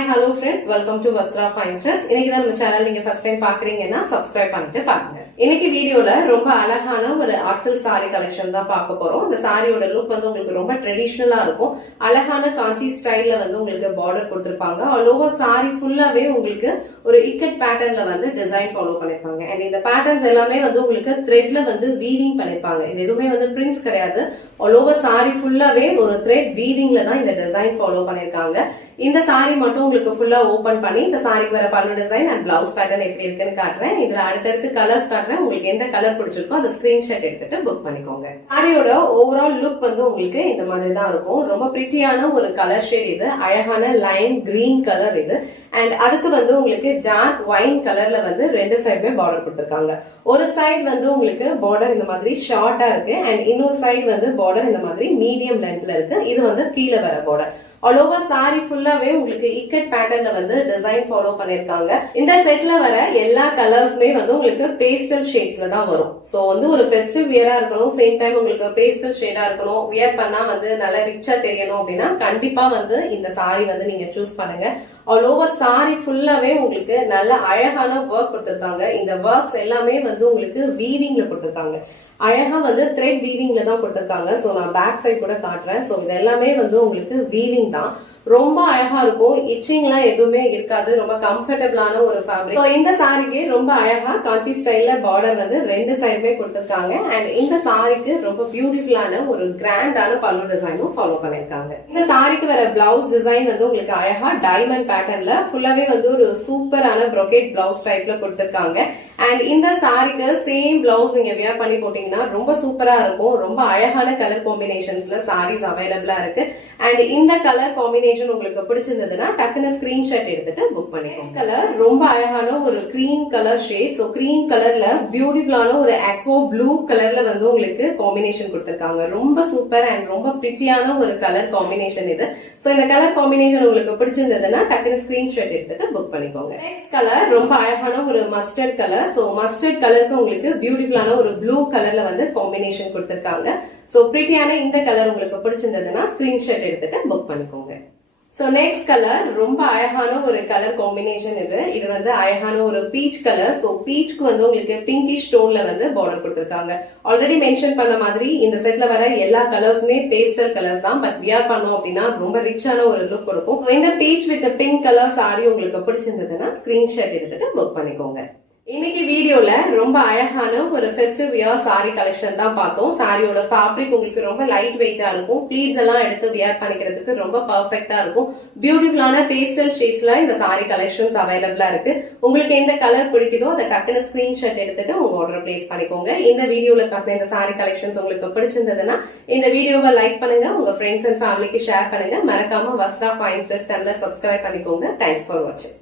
Hi, hello friends. Welcome to Vastra Fine Threads. இன்னைக்கு தான் நம்ம சேனல் நீங்க ஃபர்ஸ்ட் டைம் பாக்குறீங்கன்னா சப்ஸ்கிரைப் பண்ணிட்டு பாருங்க. இன்னைக்கு வீடியோல ரொம்ப அழகான ஒரு ஆர்ட் சில்க் சாரி கலெக்ஷன் தான் பார்க்க போறோம். இந்த சாரியோட லுக் வந்து உங்களுக்கு ரொம்ப ட்ரெடிஷனலா இருக்கும். அழகான காஞ்சி ஸ்டைல்ல வந்து உங்களுக்கு பார்டர் கொடுத்திருப்பாங்க. ஆல் ஓவர் சாரி ஃபுல்லாவே உங்களுக்கு ஒரு இக்கட் பேட்டர்ன்ல வந்து டிசைன் ஃபாலோ பண்ணிருப்பாங்க. அண்ட் இந்த பேட்டர்ன்ஸ் எல்லாமே வந்து உங்களுக்கு த்ரெட்ல வந்து வீவிங் பண்ணிருப்பாங்க. இது எதுவுமே வந்து பிரிண்ட்ஸ் கிடையாது. ஆல் ஓவர் சாரி ஃபுல்லாவே ஒரு த்ரெட் வீவிங்ல தான் இந்த டிசைன் ஃபாலோ பண்ணிருக்காங்க. இந்த சாரி மட்டும் உங்களுக்கு ஃபுல்லா ஓபன் பண்ணி இந்த சாரிக்கு வர பல்லு டிசைன் அண்ட் பிளவுஸ் பேட்டர்ன் எப்படி இருக்குன்னு காட்டுறேன். இதுல அடுத்தடுத்து கலர்ஸ் காட்டுறேன். உங்களுக்கு எந்த கலர் பிடிச்சிருக்கோ அந்த ஸ்கிரீன்ஷாட் எடுத்துட்டு புக் பண்ணிக்கோங்க. சாரியோட ஓவரால் லுக் வந்து உங்களுக்கு இந்த மாதிரி தான் இருக்கும். ரொம்ப பிரிட்டியான ஒரு கலர் ஷேட் இது. அழகான லைம் கிரீன் கலர் இது. அண்ட் அதுக்கு வந்து உங்களுக்கு டார்க் ஒயின் கலர்ல வந்து ரெண்டு சைடுமே பார்டர் கொடுத்திருக்காங்க. ஒரு சைடு வந்து உங்களுக்கு பார்டர் இந்த மாதிரி ஷார்ட்டா இருக்கு அண்ட் இன்னொரு சைடு வந்து பார்டர் இந்த மாதிரி மீடியம் லென்த்ல இருக்கு. இது வந்து கீழே வர பார்டர். ஆல் ஓவர் சாரி ஃபுல்லாவே உங்களுக்கு இக்கட் பேட்டர்ன்ல வந்து டிசைன் ஃபாலோ பண்ணிருக்காங்க. இந்த செட்ல வர எல்லா கலர்ஸ்மே வந்து உங்களுக்கு பேஸ்டல் ஷேட்ஸ்ல தான் வரும். சோ வந்து ஒரு ஃபெஸ்டிவ் வியரா இருக்கணும், சேம் டைம் உங்களுக்கு பேஸ்டல் ஷேடா இருக்கணும், வியர் பண்ணா வந்து நல்லா ரிச்சா தெரியணும் அப்படின்னா கண்டிப்பா வந்து இந்த சாரி வந்து நீங்க சூஸ் பண்ணுங்க. ஆல் ஓவர் சாரி ஃபுல்லாவே உங்களுக்கு நல்ல அழகான ஒர்க் கொடுத்திருக்காங்க. இந்த ஒர்க்ஸ் எல்லாமே வந்து உங்களுக்கு வீவிங்ல கொடுத்திருக்காங்க. அழகா வந்து த்ரெட் வீவிங்ல தான் கொடுத்திருக்காங்க. சோ நான் பேக் சைட் கூட காட்டுறேன். சோ இது எல்லாமே வந்து உங்களுக்கு வீவிங் தான். ரொம்ப அழகா இருக்கும். இச்சிங் எல்லாம் எதுவுமே இருக்காது. ரொம்ப கம்ஃபர்டபிளான ஒரு ஃபேப்ரிக். சோ இந்த சாரிக்கு ரொம்ப அழகா காஞ்சி ஸ்டைல்ல பார்டர் வந்து ரெண்டு சைடுமே கொடுத்திருக்காங்க. அண்ட் இந்த சாரிக்கு ரொம்ப பியூட்டிஃபுல்லான ஒரு கிராண்டான பல்லு டிசைனும் ஃபாலோ பண்ணிருக்காங்க. இந்த சாரிக்கு வர பிளவுஸ் டிசைன் வந்து உங்களுக்கு அழகா டைமண்ட் பேட்டர்ன்ல ஃபுல்லாவே வந்து ஒரு சூப்பரான ப்ரோகேட் பிளவுஸ் டைப்ல கொடுத்திருக்காங்க. அண்ட் இந்த சாரிக்கு சேம் பிளவுஸ் நீங்க வியர் பண்ணி போட்டீங்கன்னா ரொம்ப சூப்பரா இருக்கும். ரொம்ப அழகான கலர் காம்பினேஷன்ஸ்ல சாரீஸ் அவைலபிளா இருக்கு. அண்ட் இந்த கலர் காம்பினேஷன் உங்களுக்கு பிடிச்சிருந்ததுன்னா டக்குன்னு ஸ்கிரீன்ஷாட் எடுத்துட்டு புக் பண்ணிக்கோங்க. கலர் ரொம்ப அழகான ஒரு cream colour shade. So cream கலர்ல பியூட்டிஃபுல்லான ஒரு அக்வா ப்ளூ கலர்ல வந்து உங்களுக்கு காம்பினேஷன் கொடுத்திருக்காங்க. ரொம்ப சூப்பர் அண்ட் ரொம்ப பிரிட்டியான ஒரு கலர் காம்பினேஷன் இது. சோ இந்த கலர் காம்பினேஷன் உங்களுக்கு பிடிச்சிருந்ததுன்னா டக்குன்னு ஸ்கிரீன்ஷாட் எடுத்துட்டு புக் பண்ணிக்கோங்க. நெக்ஸ்ட் கலர் ரொம்ப அழகான ஒரு மஸ்டர்ட் கலர். சோ மஸ்டர்ட் கலருக்கு உங்களுக்கு பியூட்டிஃபுல்லான ஒரு ப்ளூ கலர்ல வந்து காம்பினேஷன் கொடுத்திருக்காங்க. சோ பிரிட்டியான இந்த கலர் உங்களுக்கு பிடிச்சிருந்ததுன்னா ஸ்கிரீன்ஷாட் எடுத்துட்டு புக் பண்ணிக்கோங்க. சோ நெக்ஸ்ட் கலர் ரொம்ப அழகான ஒரு கலர் காம்பினேஷன் இது. இது வந்து அழகான ஒரு பீச் கலர். சோ பீச்க்கு வந்து உங்களுக்கு பிங்கிஷ் டோன்ல வந்து பார்டர் கொடுத்திருக்காங்க. ஆல்ரெடி மென்ஷன் பண்ண மாதிரி இந்த செட்ல வர எல்லா கலர்ஸுமே பேஸ்டல் கலர்ஸ் தான். பட் வியர் பண்ணோம் அப்படின்னா ரொம்ப ரிச்சான ஒரு லுக் கொடுக்கும். இந்த beach with pink colour sorry உங்களுக்கு பிடிச்சிருந்ததுன்னா ஸ்கிரீன்ஷாட் எடுத்துட்டு புக் பண்ணிக்கோங்க. இன்னைக்கு வீடியோல ரொம்ப அழகான ஒரு ஃபெஸ்டிவ் வியர் சாரி கலெக்ஷன் தான் பார்த்தோம். சாரியோட ஃபேப்ரிக் உங்களுக்கு ரொம்ப லைட் வெயிட்டா இருக்கும். ப்ளீட்ஸ் எல்லாம் எடுத்து வியர் பண்ணிக்கிறதுக்கு ரொம்ப பர்ஃபெக்டா இருக்கும். பியூட்டிஃபுல்லான பேஸ்டல் ஷேட்ஸ்ல இந்த சாரி கலெக்ஷன்ஸ் அவைலபிளா இருக்கு. உங்களுக்கு எந்த கலர் பிடிக்குதோ அதை டக்குனு ஸ்கிரீன்ஷாட் எடுத்துட்டு உங்க ஆர்டர் பிளேஸ் பண்ணிக்கோங்க. இந்த வீடியோல காட்டின இந்த சாரி கலெக்ஷன்ஸ் உங்களுக்கு பிடிச்சிருந்ததுன்னா இந்த வீடியோவை லைக் பண்ணுங்க, உங்க ஃப்ரெண்ட்ஸ் அண்ட் ஃபேமிலிக்கு ஷேர் பண்ணுங்க. மறக்காம வஸ்த்ரா ஃபைன் த்ரெட்ஸ் சேனலை சப்ஸ்கிரைப் பண்ணிக்கோங்க. தேங்க்ஸ் ஃபார் வாட்சிங்.